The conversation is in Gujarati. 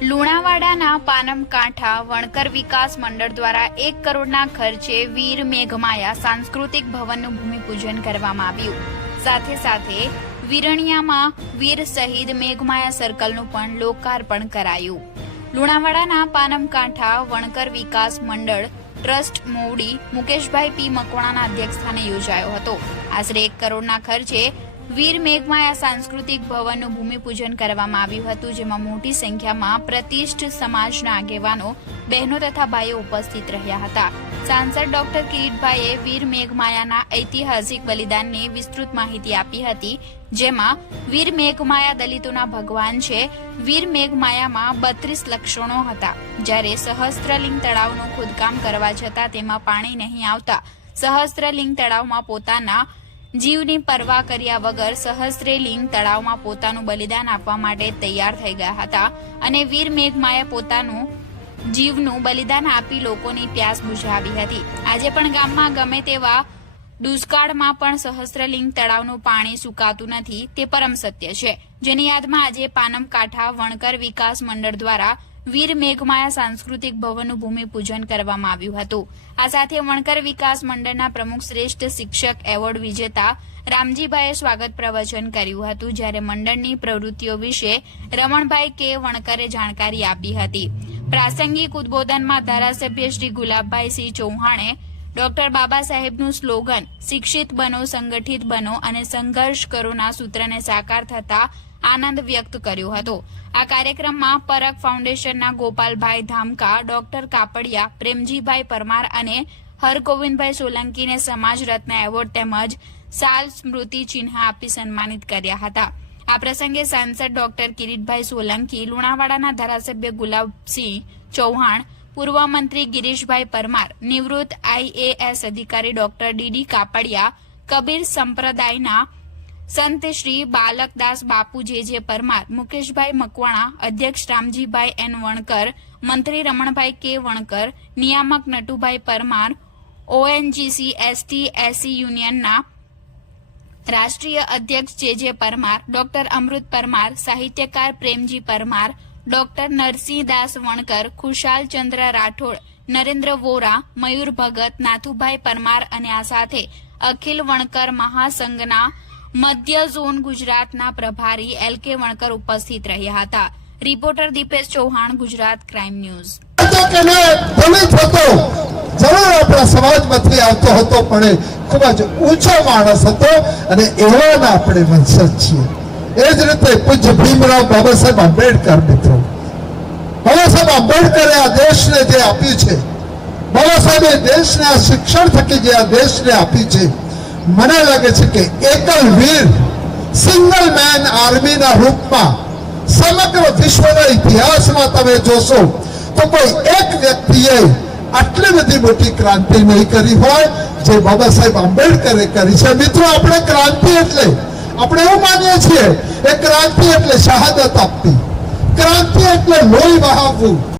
લુણાવાડાના પાનમ કાંઠા વણકર વિકાસ મંડળ દ્વારા એક કરોડના ખર્ચે વીર મેઘમાયા સાંસ્કૃતિક ભવનનું ભૂમિપૂજન કરવામાં આવ્યું. સાથે સાથે વિરણિયામાં વીર શહીદ મેઘમાયા સર્કલનું પણ લોકાર્પણ કરાયું. લુણાવાડાના પાનમ કાંઠા વણકર વિકાસ મંડળ ટ્રસ્ટ મોવડી મુકેશભાઈ પી મકવાણાના અધ્યક્ષસ્થાને યોજાયો હતો. આશરે એક કરોડના ખર્ચે વીર મેઘમાયા સાંસ્કૃતિક ભવનનું ભૂમિપૂજન કરવામાં આવ્યું હતું, જેમાં મોટી સંખ્યામાં પ્રતિષ્ઠ સમાજના આગેવાનો, બહેનો તથા ભાઈઓ ઉપસ્થિત રહ્યા હતા. સાંસદ ડોક્ટર કિરીટભાઈએ વીર મેઘમાયાના ઐતિહાસિક બલિદાનની વિસ્તૃત માહિતી આપી હતી, જેમાં વીર મેઘમાયા દલિતોના ભગવાન છે, વીર મેઘમાયામાં બત્રીસ લક્ષણો હતા. જ્યારે સહસ્ત્રલિંગ તળાવનું ખોદકામ કરવા જતાં તેમાં પાણી નહીં આવતા, સહસ્ત્રલિંગ તળાવમાં પોતાના જીવની પરવા કર્યા વગર સહસ્ત્રેલિંગ તળાવમાં પોતાનું બલિદાન આપવા માટે તૈયાર થઈ ગયા હતા અને વીર મેઘમાએ પોતાનું જીવનું બલિદાન આપી લોકોની પ્યાસ બુઝાવી હતી. આજે પણ ગામમાં ગમે તેવા દુષ્કાળમાં પણ સહસ્ત્રલિંગ તળાવનું પાણી સુકાતું નથી તે પરમ સત્ય છે. જેની યાદમાં આજે પાનમ કાંઠા વણકર વિકાસ મંડળ દ્વારા વીર મેઘમાયા સાંસ્કૃતિક ભવનનું ભૂમિપૂજન કરવામાં આવ્યું હતું. આ સાથે વણકર વિકાસ મંડળના પ્રમુખ શ્રેષ્ઠ શિક્ષક એવોર્ડ વિજેતા રામજીભાઈએ સ્વાગત પ્રવચન કર્યું હતું, જ્યારે મંડળની પ્રવૃત્તિઓ વિશે રમણભાઈ કે વણકરે જાણકારી આપી હતી. પ્રાસંગિક ઉદબોધનમાં ધારાસભ્ય શ્રી ગુલાબભાઈ સિંહ ચૌહાણે ડોક્ટર બાબા સાહેબનું સ્લોગન, શિક્ષિત બનો, સંગઠિત બનો અને સંઘર્ષ કરોના સૂત્રને સાકાર થતા આનંદ વ્યક્ત કર્યો હતો. આ કાર્યક્રમમાં પરખ ફાઉન્ડેશનના ગોપાલભાઈ ધામકા, ડોક્ટર કાપડિયા, પ્રેમજીભાઈ પરમાર અને હરગોવિંદભાઈ સોલંકીને સમાજ રત્ન એવોર્ડ તેમજ સાલ સ્મૃતિ ચિહ્ન આપી સન્માનિત કર્યા હતા. આ પ્રસંગે સાંસદ ડોક્ટર કિરીટભાઈ સોલંકી, લુણાવાડાના ધારાસભ્ય ગુલાબસિંહ ચૌહાણ, પૂર્વ મંત્રી ગિરીશભાઈ પરમાર, નિવૃત્ત આઈએએસ અધિકારી ડોક્ટર ડીડી કાપડિયા, કબીર સંપ્રદાયના સંત શ્રી બાલકદાસ બાપુ જે જે પરમાર, મુકેશભાઈ મકવાણા, અધ્યક્ષ રામજીભાઈ એન વણકર, મંત્રી રમણભાઈ કે વણકર, નિયામક Natubhai Parmar, ONGC, ST, SC યુનિયનના રાષ્ટ્રીય અધ્યક્ષ J J Parmar, doctor Amrut Parmar, સાહિત્યકાર પ્રેમજી પરમાર, ડોક્ટર નરસિંહદાસ વણકર ખુશાલચંદ્ર રાઠોડ, નરેન્દ્ર વોરા, મયુર ભગત, નાથુભાઈ પરમાર અને આ સાથે અખિલ વણકર મહાસંઘના મધ્ય ઝોન ગુજરાતના પ્રભારી એલ કે વણકર ઉપસ્થિત રહ્યા હતા. Reporter Dipesh Chauhan, Gujarat crime news. જરૂર આપણા સમાજમાંથી આવતો હતો, પણ ખૂબ જ ઊંચો માણસ હતો અને એવાના આપણે વંશજ છીએ. એ જ રીતે પૂજ્ય ભીમરાવ બાબા સાહેબ આંબેડકર મિત્રો. બાબા સાહેબ આંબેડકરે આ જે આપ્યું છે બાબા સાહેબે દેશને આ શિક્ષણ થકી જે આ દેશને આપ્યું છે મને લાગે છે કે એકલ વીર સિંગલ મેન આર્મીના રૂપમાં સમગ્ર વિશ્વના ઇતિહાસમાં તમે જોશો તો કોઈ એક વ્યક્તિએ આટલી બધી મોટી ક્રાંતિ નહીં કરી હોય, જે બાબા સાહેબ આંબેડકરે કરી છે. મિત્રો, આપણે ક્રાંતિ એટલે, આપણે એવું માનીએ છીએ, એ ક્રાંતિ એટલે શહાદત આપવી. ક્રાંતિ એટલે લોહી વહાવવું.